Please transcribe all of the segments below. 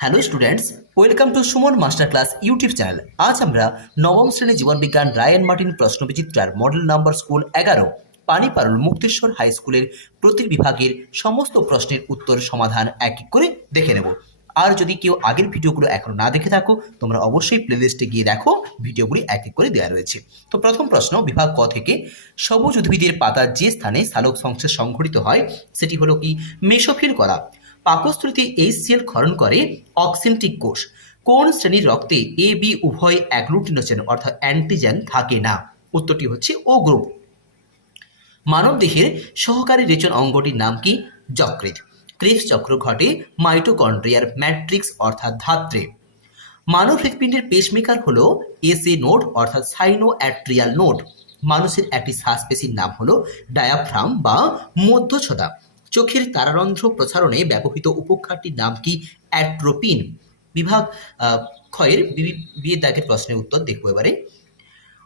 Hello students, welcome to Suman master class YouTube channel. আজ আমরা নবম শ্রেণী জীবনবিজ্ঞান রায়ান মার্টিন প্রশ্নবিচিত্রার model number school 11 Paniparul Mukteshwar high স্কুলের প্রতি বিভাগের সমস্ত প্রশ্নের উত্তর সমাধান এক এক করে দেখে নেব। আর যদি কেউ আগের ভিডিওগুলো এখনো না দেখে থাকো, তোমরা অবশ্যই প্লেলিস্টে গিয়ে দেখো, ভিডিওগুলি এক এক করে দেওয়া রয়েছে। তো প্রথম প্রশ্ন বিভাগ ক থেকে, সবুজ উদ্ভিদের পাতা যে স্থানে সালোক সংশ্লেষ সংঘটিত হয় সেটি হলো কি মেসোফিল কলা। পাকস্থলীতে HCl ক্ষরণ করে অক্সিনটিক কোষ। কোন শ্রেণীর রক্তে এ বি উভয় অ্যাগ্লুটিনোজেন অর্থাৎ অ্যান্টিজেন থাকে না? উত্তরটি হচ্ছে ও গ্রুপ। মানব দেহের সহকারী রেচন অঙ্গটির নাম কি? যকৃৎ। ক্রিবস চক্র ঘটে মাইটোকন্ড্রিয়ার ম্যাট্রিক্স অর্থাৎ ধাত্রে। মানব হৃৎপিণ্ডের পেসমেকার হলো SA নোড অর্থাৎ সাইনো অ্যাট্রিয়াল নোড। মানুষের একটি শ্বাসপেশির নাম হলো ডায়াফ্রাম বা মধ্যচ্ছদা। চোখের তারারন্ধ্র প্রসারণে ব্যবহৃত উপক্ষারটির নাম কি? অ্যাট্রোপিন। বিভাগ ক্ষয়ের বিয়ের দাগের প্রশ্নের উত্তর দেখবো এবারে।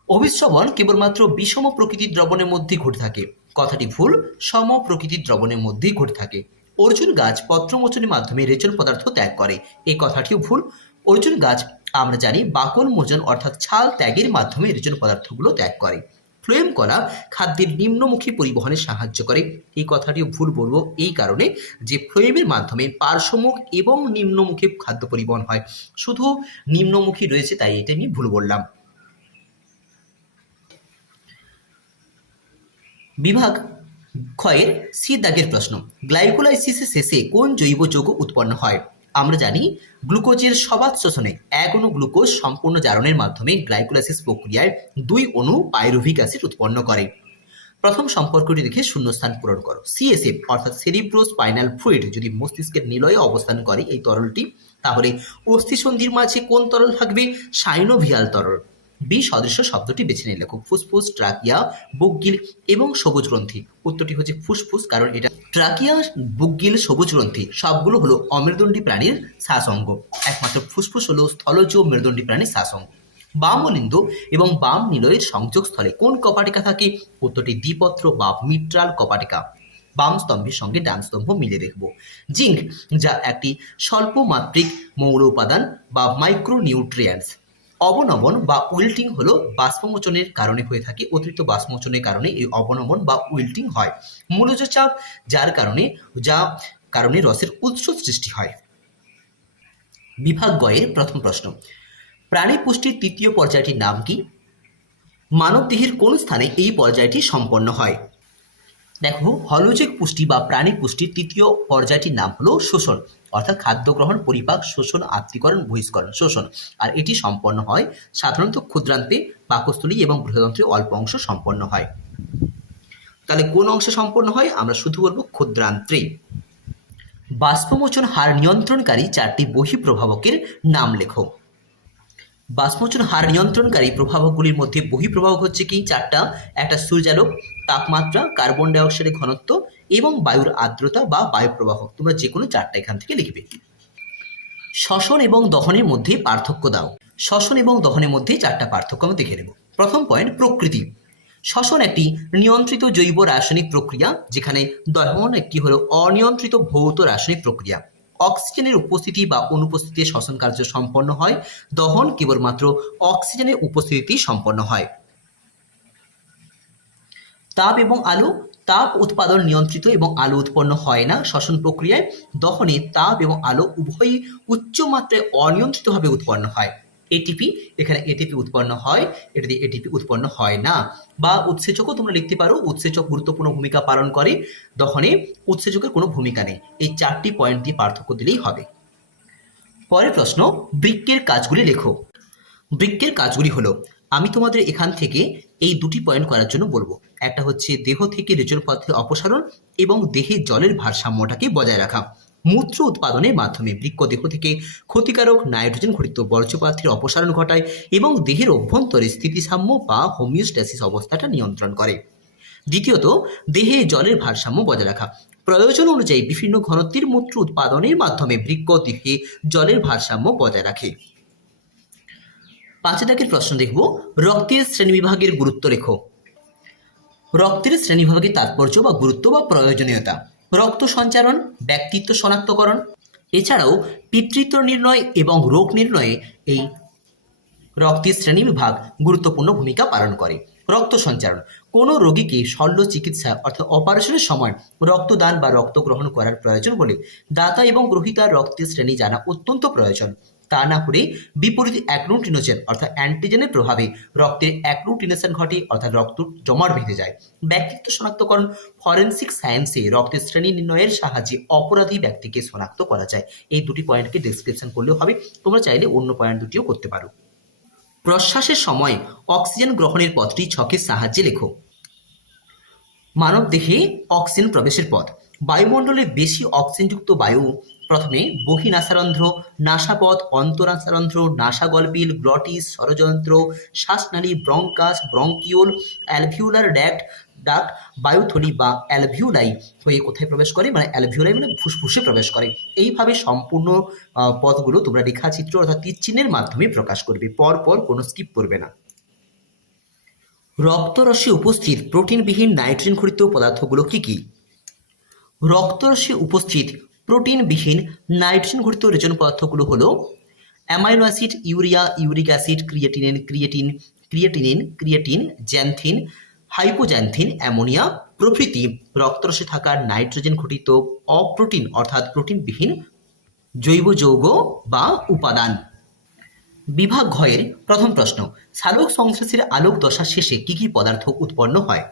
অভিস্রবণ কেবলমাত্র বিষম প্রকৃতির দ্রবণের মধ্যেই ঘটে থাকে। কথাটি ভুল, সম প্রকৃতির দ্রবণের মধ্যেই ঘটে থাকে। অর্জুন গাছ পত্রমোচনের মাধ্যমে রেচন পদার্থ ত্যাগ করে, এই কথাটিও ভুল। অর্জুন গাছ আমরা জানি বাকল মোচন অর্থাৎ ছাল ত্যাগের মাধ্যমে রেচন পদার্থগুলো ত্যাগ করে। ফ্লোয়েম কলা খাদ্যের নিম্নমুখী পরিবহনে সাহায্য করে, এই কথাটিও ভুল বলবো এই কারণে যে ফ্লোয়েমের মাধ্যমে পার্শ্বমুখ এবং নিম্নমুখী খাদ্য পরিবহন হয়, শুধু নিম্নমুখী রয়েছে তাই এটা আমি ভুল বললাম। বিভাগ ক্ষয়ের সি দাগের প্রশ্ন, গ্লাইকোলাইসিসের শেষে কোন জৈব যৌগ উৎপন্ন হয়? আমরা জানি গ্লুকোজের সবাত শোষণে এক অণু গ্লুকোজ সম্পূর্ণ জারণের মাধ্যমে গ্লাইকোলাইসিস প্রক্রিয়ায় 2 অণু পাইরুভিক অ্যাসিড উৎপন্ন করে। প্রথম সম্পর্কটি দেখে শূন্যস্থান পূরণ করো। CSF অর্থাৎ সেরিব্রোস্পাইনাল ফ্লুইড যদি মস্তিষ্কের নিলয়ে অবস্থান করে এই তরলটি, তাহলে অস্থিসন্ধির মাঝে কোন তরল থাকবে? সাইনোভিয়াল তরল। বি সদৃশ্য শব্দটি বেছে নিয়ে লেখো। ফুসফুস, ট্রাকিয়া, বুকগিল এবং সবুজ গ্রন্থি। উত্তরটি হচ্ছে ফুসফুস, কারণ এটা ট্রাকিয়া, বুকগিল, সবুজ গ্রন্থি সবগুলো হলো অমেরুদণ্ডী প্রাণীর শ্বাসঅঙ্গ। একমাত্র ফুসফুস হলো স্থলজ মেরুদণ্ডী প্রাণীর শ্বাসঅঙ্গ। বাম অলিন্দ এবং বাম নিলয়ের সংযোগস্থলে কোন কপাটিকা থাকে? উত্তরটি দ্বিপত্র বা মিট্রাল কপাটিকা। বাম স্তম্ভের সঙ্গে ডান স্তম্ভ মিলে দেখব। জিঙ্ক, যা একটি স্বল্প মাত্রিক মৌল উপাদান বা মাইক্রোনিউট্রিয়েন্টস। অবনমন বা উইল্টিং হলো বাষ্পমোচনের কারণে হয়ে থাকে, অতিরিক্ত বাষ্পমোচনের কারণে এই অবনমন বা উইল্টিং হয়। মূলজ চাপ, যা কারণে রসের উৎস সৃষ্টি হয়। বিভাগ গয়ের প্রথম প্রশ্ন, প্রাণী পুষ্টির তৃতীয় পর্যায়টির নাম কি? মানবদেহের কোন স্থানে এই পর্যায়টি সম্পন্ন হয়? দেখো, হলজিক পুষ্টি বা প্রাণী পুষ্টির তৃতীয় পর্যায়টির নাম হলো শোষণ, অর্থাৎ খাদ্য গ্রহণ, পরিপাক, শোষণ, আত্তীকরণ, বহিষ্করণ, শোষণ। আর এটি সম্পন্ন হয় সাধারণত ক্ষুদ্রান্তে, পাকস্থলী এবং বৃহদন্ত্রে অল্প অংশ সম্পন্ন হয়। তাহলে কোন অংশে সম্পন্ন হয়? আমরা শুধু বলবো ক্ষুদ্রান্ত্রে। বাষ্পমোচন হার নিয়ন্ত্রণকারী 4টি বহিঃপ্রভাবকের নাম লেখো। বাষ্পমোচন হার নিয়ন্ত্রণকারী প্রভাবকগুলির মধ্যে বহিঃপ্রভাবক হচ্ছে কি? 4টা। একটা সূর্যালোক, তাপমাত্রা, কার্বন ডাইঅক্সাইডের ঘনত্ব এবং বায়ুর আর্দ্রতা বা বায়ু প্রবাহক। তোমরা যে কোনো 4টা এখান থেকে লিখবে। শ্বসন এবং দহনের মধ্যে পার্থক্য দাও। শ্বসন এবং দহনের মধ্যে 4টা পার্থক্য আমরা দেখে নেব। প্রথম পয়েন্ট, প্রকৃতি। শ্বসন একটি নিয়ন্ত্রিত জৈব রাসায়নিক প্রক্রিয়া, যেখানে দহন একটি হলো অনিয়ন্ত্রিত ভৌত রাসায়নিক প্রক্রিয়া। অক্সিজেনের উপস্থিতি বা অনুপস্থিতিতে শ্বসন কার্য সম্পন্ন হয়, দহন কেবলমাত্র অক্সিজেনের উপস্থিতিতেই সম্পন্ন হয়। তাপ এবং আলো, তাপ উৎপাদন নিয়ন্ত্রিত এবং আলো উৎপন্ন হয় না শ্বসন প্রক্রিয়ায়। দহনে তাপ এবং আলো উভয়ই উচ্চ মাত্রায় অনিয়ন্ত্রিতভাবে উৎপন্ন হয়। এটিপি, এখানে এটিপি উৎপন্ন হয়, এটাতে এটিপি উৎপন্ন হয় না। বা উৎসেচকও তোমরা লিখতে পারো, উৎসেচক গুরুত্বপূর্ণ ভূমিকা পালন করে, দহনে উৎসেচকের কোনো ভূমিকা নেই। এই 4টি পয়েন্ট দিয়ে পার্থক্য দিলেই হবে। পরের প্রশ্ন, বৃক্কের কাজগুলি লেখো। বৃক্কের কাজগুলি হলো, আমি তোমাদের এখান থেকে এই 2টি পয়েন্ট করার জন্য বলবো। একটা হচ্ছে দেহ থেকে রেচন পদার্থের অপসারণ এবং দেহে জলের ভারসাম্যটাকে বজায় রাখা। মূত্র উৎপাদনের মাধ্যমে বৃক্ক দেহ থেকে ক্ষতিকারক নাইট্রোজেন ঘটিত বর্জ্য পদার্থের অপসারণ ঘটায় এবং দেহের অভ্যন্তরে স্থিতিসাম্য বা হোমিওস্ট্যাসিস অবস্থাটা নিয়ন্ত্রণ করে। দ্বিতীয়ত, দেহে জলের ভারসাম্য বজায় রাখা। প্রয়োজন অনুযায়ী বিভিন্ন ঘনত্বের মূত্র উৎপাদনের মাধ্যমে বৃক্ক দেহে জলের ভারসাম্য বজায় রাখে। 5 দাগের প্রশ্ন দেখব, রক্তের শ্রেণীবিভাগের গুরুত্ব লেখো। রক্তের শ্রেণীবিভাগের তাৎপর্য বা গুরুত্ব বা প্রয়োজনীয়তা। রক্ত সঞ্চারণ, ব্যক্তিত্ব শনাক্তকরণ, এছাড়াও পিতৃত্ব নির্ণয় এবং রোগ নির্ণয়ে এই রক্তের শ্রেণীবিভাগ গুরুত্বপূর্ণ ভূমিকা পালন করে। রক্ত সঞ্চারণ, কোনো রোগীকে শল্য চিকিৎসা অর্থাৎ অপারেশনের সময় রক্তদান বা রক্ত গ্রহণ করার প্রয়োজন হলে দাতা এবং গ্রহীতার রক্তের শ্রেণী জানা অত্যন্ত প্রয়োজন। তা না হলে বিপরীত অ্যাগ্লুটিনোজেন অর্থাৎ অ্যান্টিজেনের প্রভাবে রক্তের অ্যাগ্লুটিনেশন ঘটে অর্থাৎ রক্ত জমাট বেঁধে যায়। ব্যক্তিত্ব শনাক্তকরণ, ফরেনসিক সায়েন্সে রক্তের শ্রেণী নির্ণয়ের সাহায্যে অপরাধী ব্যক্তিকে শনাক্ত করা যায়। এই দুটি পয়েন্টকে ডেসক্রিপশন করলেও হবে, তোমরা চাইলে অন্য পয়েন্ট দুটিও করতে পারো। প্রশ্বাসের সময় অক্সিজেন গ্রহণের পথটি ছকের সাহায্যে লেখো। মানবদেহে অক্সিজেন প্রবেশের পথ, বায়ুমণ্ডলে বেশি অক্সিজেনযুক্ত বায়ু প্রথমে বহিনাসারন্ধ্র, নাসাপথ, অন্তরাসারন্ধ্র, নাসাগলবিল, গ্লটিস, স্বরযন্ত্র, শ্বাসনালী, ব্রঙ্কাস, ব্রঙ্কিওল, অ্যালভিউলার ডাক্ট, বায়ুথলি বা অ্যালভিউলাই হয়ে কোথায় প্রবেশ করে, মানে অ্যালভিউলাই মানে ফুসফুসে প্রবেশ করে। এইভাবে সম্পূর্ণ পথগুলো তোমরা রেখাচিত্র অর্থাৎ তীরচিহ্নের মাধ্যমে প্রকাশ করবে, পরপর কোনো স্কিপ করবে না। রক্তরসে উপস্থিত প্রোটিনবিহীন নাইট্রোজেন ঘটিত পদার্থগুলো কি কি? রক্তরসে উপস্থিত প্রোটিনবিহীন নাইট্রোজেন ঘটিত রেচন পদার্থগুলো হলো amino acid, urea, uric acid, creatine, xanthine, hypoxanthine, ammonia প্রভৃতি রক্তরসে থাকা নাইট্রোজেন ঘটিত অপ্রোটিন অর্থাৎ প্রোটিনবিহীন জৈব যৌগ বা উপাদান। বিভাগ ঘয়ের প্রথম প্রশ্ন, সালোক সংশ্লেষের আলোক দশা শেষে কি কি পদার্থ উৎপন্ন হয়?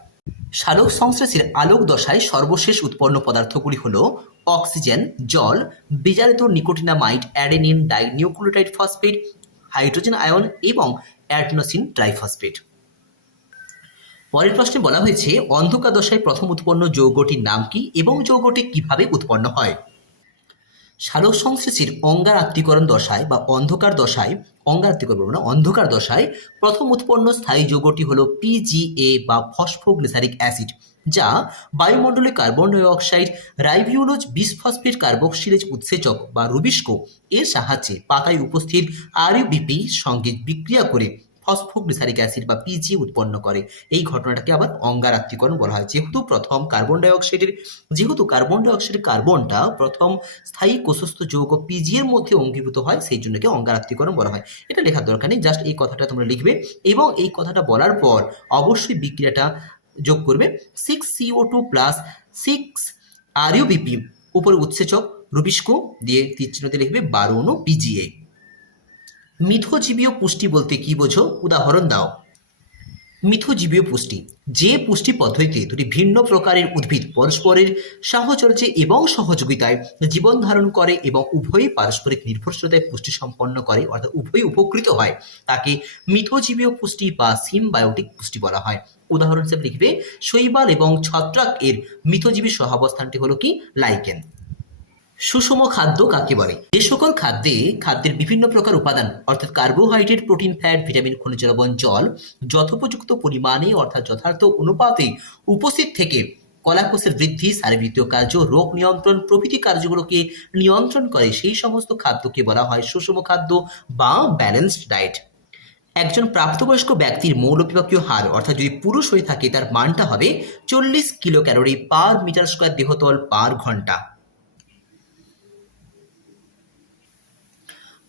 সালোক সংশ্লেষের আলোক দশায় সর্বশেষ উৎপন্ন পদার্থগুলি হল অক্সিজেন, জল, বিজারিত nicotinamide, adenine dinucleotide phosphate, hydrogen ion এবং অ্যাডেনোসিন ট্রাইফসফেট। পরের প্রশ্নে বলা হয়েছে অন্ধকার দশায় প্রথম উৎপন্ন যৌগটির নাম কি এবং যৌগটি কিভাবে উৎপন্ন হয়? সালোক সংশ্লেষের অঙ্গারাত্মীকরণ দশায় বা অন্ধকার দশায় প্রথম উৎপন্ন স্থায়ী যৌগটি হল পিজিএ বা ফসফোগ্লিসারিক অ্যাসিড, যা বায়ুমণ্ডলে carbon die oxide, ribulose bisphosphate carboxylase উৎসেচক বা রুবিস্কো এর সাহায্যে পাতায় উপস্থিত আরইউবিপি সঙ্গে বিক্রিয়া করে ফসফোগ্লিসারিক অ্যাসিড বা পিজি উৎপন্ন করে। এই ঘটনাটাকে আবার অঙ্গারাত্মীকরণ বলা হয়। যেহেতু কার্বন ডাই অক্সাইডের কার্বনটা প্রথম স্থায়ী কোষস্থ যৌগ পিজি এর মধ্যে অঙ্গীভূত হয়, সেই জন্য অঙ্গারাত্মীকরণ বলা হয়। এটা লেখার দরকার নেই, জাস্ট এই কথাটা তোমরা লিখবে এবং এই কথাটা বলার পর অবশ্যই বিক্রিয়াটা যোগ করবে। 6CO2 প্লাস 6 আরইউবিপি উপরে উৎসেচক রুবিস্কো দিয়ে তীরচিহ্ন দিয়ে লিখবে 12 অণু পিজিএ। মিথজীবীয় পুষ্টি বলতে কি বোঝো? উদাহরণ দাও। মিথজীবীয় পুষ্টি, যে পুষ্টি পদ্ধতিতে দুটি ভিন্ন প্রকারের উদ্ভিদ পরস্পরের সাহচর্যে এবং সহযোগিতায় জীবন ধারণ করে এবং উভয়ই পারস্পরিক নির্ভরশীলতায় পুষ্টি সম্পন্ন করে অর্থাৎ উভয়ই উপকৃত হয়, তাকে মিথজীবীয় পুষ্টি বা সিমবায়োটিক পুষ্টি বলা হয়। উদাহরণ হিসেবে লিখবে শৈবাল এবং ছত্রাক এর মিথজীবী সহাবস্থানটি হলো কি? লাইকেন। সুষম খাদ্য কাকে বলে? যে সকল খাদ্যের বিভিন্ন প্রকার উপাদান অর্থাৎ কার্বোহাইড্রেট, প্রোটিন, ফ্যাট, ভিটামিন, খনিজ লবণ, জল যথোপযুক্ত পরিমাণে অর্থাৎ যথার্থ অনুপাতে উপস্থিত থেকে কলাকোষের বৃদ্ধি, শারীরবৃত্তীয় কার্য, রোগ নিয়ন্ত্রণ প্রভৃতি কার্যগুলোকে নিয়ন্ত্রণ করে, সেই সমস্ত খাদ্যকে বলা হয় সুষম খাদ্য বা ব্যালেন্সড ডায়েট। একজন প্রাপ্তবয়স্ক ব্যক্তির মৌলবিপাকীয় হার অর্থাৎ যদি পুরুষ হয়ে থাকে তার মানটা হবে 40 kilo calorie per metre square দেহতল পার ঘন্টা।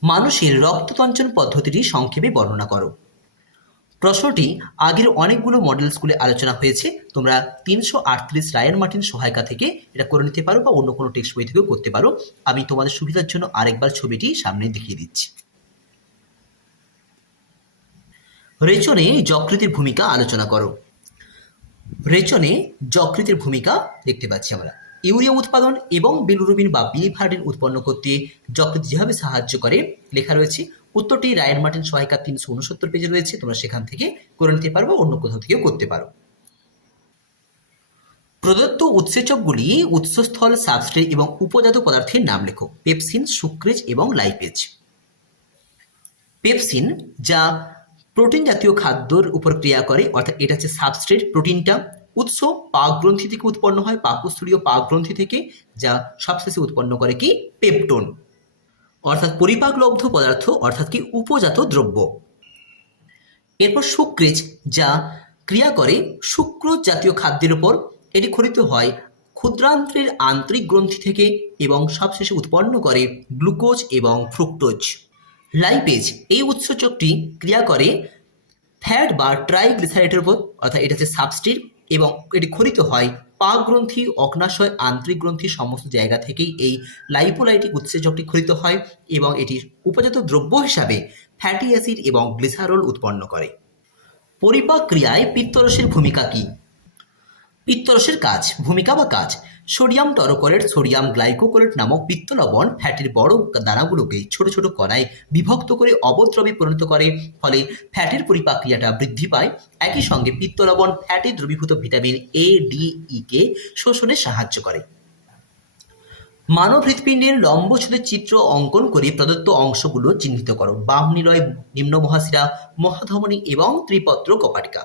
মানুষের রক্ততঞ্চন পদ্ধতিটি সংক্ষেপে বর্ণনা করো। প্রশ্নটি আগের অনেকগুলো মডেল স্কুলে আলোচনা হয়েছে, তোমরা 338 রায়ান মার্টিন সহায়িকা থেকে এটা করে নিতে পারো বা অন্য কোনো টেক্সট বই থেকেও করতে পারো। আমি তোমাদের সুবিধার জন্য আরেকবার ছবিটি সামনে দেখিয়ে দিচ্ছি। রেচনে যকৃতের ভূমিকা আলোচনা করো। রেচনে যকৃতের ভূমিকা দেখতে পাচ্ছি আমরা। ইউরিয়া উৎপাদন এবং বিলিরুবিন বা বিলিভার্ডিন উৎপন্ন করতে যকৃৎ যেভাবে সাহায্য করে লেখা রয়েছে। উত্তরটি রায়ান মার্টিন সহায়িকা 369 পেজে রয়েছে, তোমরা সেখান থেকে করে নিতে পারো, অন্য কোথাও থেকেও করতে পারো। প্রদত্ত উৎসেচকগুলি উৎসস্থল, সাবস্ট্রেট এবং উপজাত পদার্থের নাম লেখো। পেপসিন, সুক্রেজ এবং লাইপেজ। পেপসিন যা প্রোটিন জাতীয় খাদ্যের উপর ক্রিয়া করে অর্থাৎ এটা হচ্ছে সাবস্ট্রেট। প্রোটিনটা উৎস পাক গ্রন্থি থেকে উৎপন্ন হয়, পাকস্থলীয় পাক গ্রন্থি থেকে, যা সবশেষে উৎপন্ন করে কি? পেপটোন অর্থাৎ পরিপাকলব্ধ পদার্থ অর্থাৎ কি উপজাত দ্রব্য। এরপর সুক্রেজ যা ক্রিয়া করে সুক্রোজ জাতীয় খাদ্যের উপর, এটি খরিত হয় ক্ষুদ্রান্ত্রের আন্তরিক গ্রন্থি থেকে এবং সবশেষে উৎপন্ন করে গ্লুকোজ এবং ফ্রুক্টোজ। লাইপেজ এই উৎসেচকটি ক্রিয়া করে ফ্যাট বা ট্রাইগ্লিসারাইডের উপর, অর্থাৎ এটা হচ্ছে সাবস্ট্রেট, এবং এটি ক্ষরিত হয় পাক গ্রন্থি, অগ্নাশয়, আন্তরিক গ্রন্থি সমস্ত জায়গা থেকেই এই লাইপোলাইটিক উৎসেচকটি ক্ষরিত হয় এবং এটির উপজাত দ্রব্য হিসাবে ফ্যাটি অ্যাসিড এবং গ্লিসারল উৎপন্ন করে। পরিপাক ক্রিয়ায় পিত্তরসের ভূমিকা কী? পিত্তরসের কাজ, ভূমিকা বা কাজ: সোডিয়াম টরোকোলেট, সোডিয়াম গ্লাইকোকোলেট নামক পিত্ত লবণ ফ্যাটের বড় দানাগুলোকে ছোট ছোট কণায় বিভক্ত করে অবদ্রবে পরিণত করে, ফলে ফ্যাটের পরিপাক ক্রিয়াটা বৃদ্ধি পায়। একই সঙ্গে পিত্ত লবণ ফ্যাটে দ্রবীভূত ভিটামিন এ, ডি, ই কে শোষণে সাহায্য করে। মানব হৃৎপিণ্ডের লম্বচ্ছেদের চিত্র অঙ্কন করে প্রদত্ত অংশগুলো চিহ্নিত করো। বাম নিলয়, নিম্ন মহাশিরা, মহাধমনী এবং ত্রিপত্র কপাটিকা।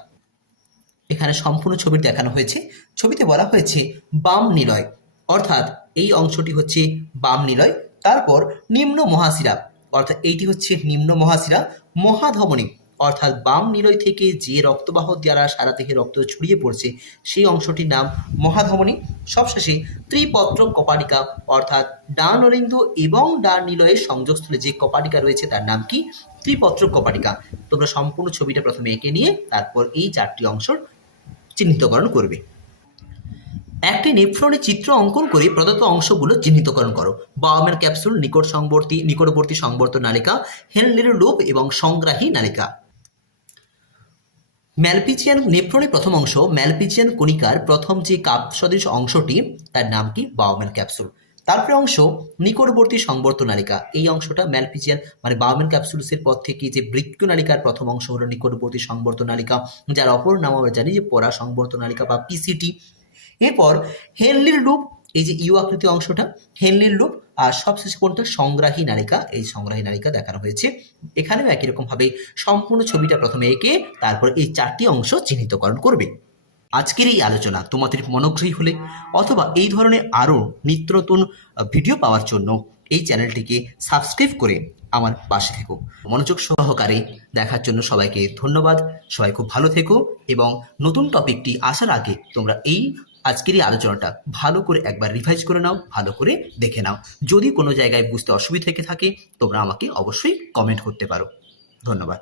এখানে সম্পূর্ণ ছবি দেখানো হয়েছে। ছবিতে বলা হয়েছে বাম নিলয়, অর্থাৎ এই অংশটি হচ্ছে বাম নিলয়। তারপর নিম্ন মহাশিরা, অর্থাৎ এইটি হচ্ছে নিম্ন মহাশিরা। মহাধমনী, অর্থাৎ বাম নিলয় থেকে যে রক্তবাহ দ্বারা সারা দেহে রক্ত ছড়িয়ে পড়ছে সেই অংশটির নাম মহাধমনী। সবশেষে ত্রিপত্র কপাটিকা, অর্থাৎ ডান অরিন্দ এবং ডান নিলয়ের সংযোগস্থলে যে কপাটিকা রয়েছে তার নাম কি? ত্রিপত্র কপাটিকা। তোমরা সম্পূর্ণ ছবিটা প্রথমে এঁকে নিয়ে তারপর এই চারটি অংশ চিহ্নিতকরণ করবে। একটি নেফ্রনের চিত্র অঙ্কন করে প্রদত্ত অংশগুলো চিহ্নিতকরণ করো। বাউমের ক্যাপসুল, নিকটবর্তী সংবর্ত নালিকা, হেনলির লুপ এবং সংগ্রাহী নালিকা। ম্যালপিজিয়ান নেফ্রনের প্রথম অংশ, ম্যালপিজিয়ান কণিকার প্রথম যে কাপ সদৃশ অংশটি তার নাম কি? বাউমের ক্যাপসুল। তারপরে অংশ নিকটবর্তী সংবর্ত নালিকা, এই অংশটা ম্যালপিজিয়ান মানে বাউমেন ক্যাপসুলসের পর থেকে যে বৃক্ক নালিকার প্রথম অংশ হলো নিকটবর্তী সংবর্ত নালিকা, যার অপর নাম আমরা জানি যে পরা সংবর্ত নালিকা বা পিসিটি। এরপর হেনলির লুপ, এই যে ইউ আকৃতি অংশটা হেনলির লুপ, আর সবশেষে কোনটা? সংগ্রাহী নালিকা। এই সংগ্রাহী নালিকা দেখানো হয়েছে। এখানেও একই রকমভাবে সম্পূর্ণ ছবিটা প্রথমে এঁকে তারপর এই চারটি অংশ চিহ্নিতকরণ করবে। আজকের এই আলোচনা তোমাদের মনোগ্রাহী হলে অথবা এই ধরনের আরও নিত্য নতুন ভিডিও পাওয়ার জন্য এই চ্যানেলটিকে সাবস্ক্রাইব করে আমার পাশে থেকো। মনোযোগ সহকারে দেখার জন্য সবাইকে ধন্যবাদ। সবাই খুব ভালো থেকো এবং নতুন টপিকটি আসার আগে তোমরা এই আজকের এই আলোচনাটা ভালো করে একবার রিভাইজ করে নাও, ভালো করে দেখে নাও। যদি কোনো জায়গায় বুঝতে অসুবিধা থেকে থাকে তোমরা আমাকে অবশ্যই কমেন্ট করতে পারো। ধন্যবাদ।